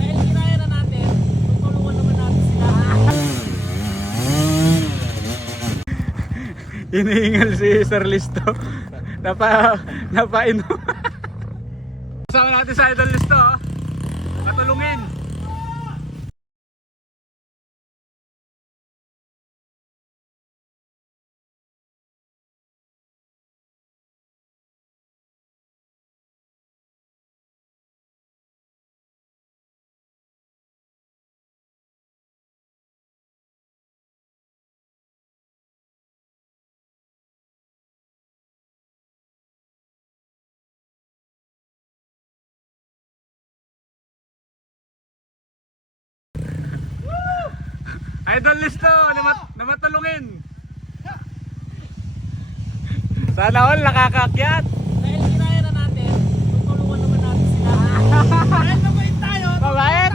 Dahil kinaya na natin, tutulungan naman natin sila. Hinihingal si Sir Listo. Napainom. Kasama natin sa Idol Listo, ha? Katulungin. Idol Listo, namatulungin. Sana all nakakakyat. Dahil kinaya na natin, tutulungan naman natin sila. Dahil mabait tayo! Mabait!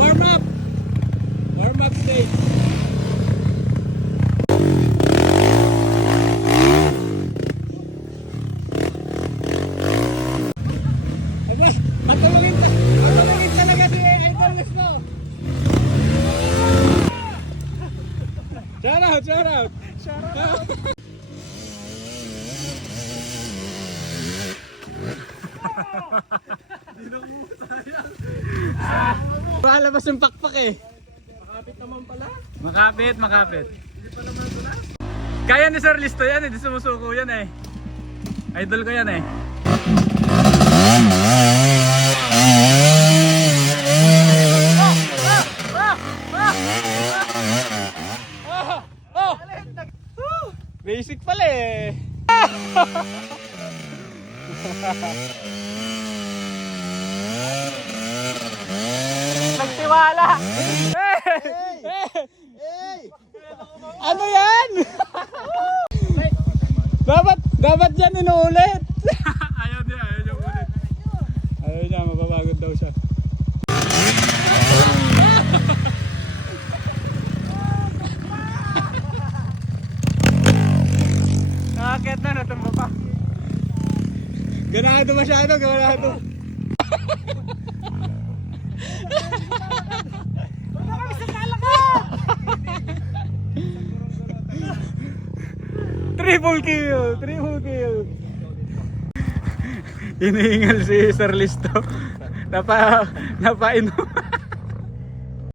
Warm up! Warm up stage. Matulungin talaga si Idol Listo. Shout out, shout out. Palabas yung pakpak eh. Makapit naman pala. Makapit. Kaya ni Sir Listo yan, hindi sumusuko yan eh. Idol ko yan eh. Basic pala eh. Nagtiwala. Ano yan? dapat yan inuulit. Ayaw niya ulit. Ayaw niya, mababagod daw siya. Nakakit na, natumba pa. Ganado masyado, ganado. Triple kill. Hinihingal si Sir Listo. Napainom.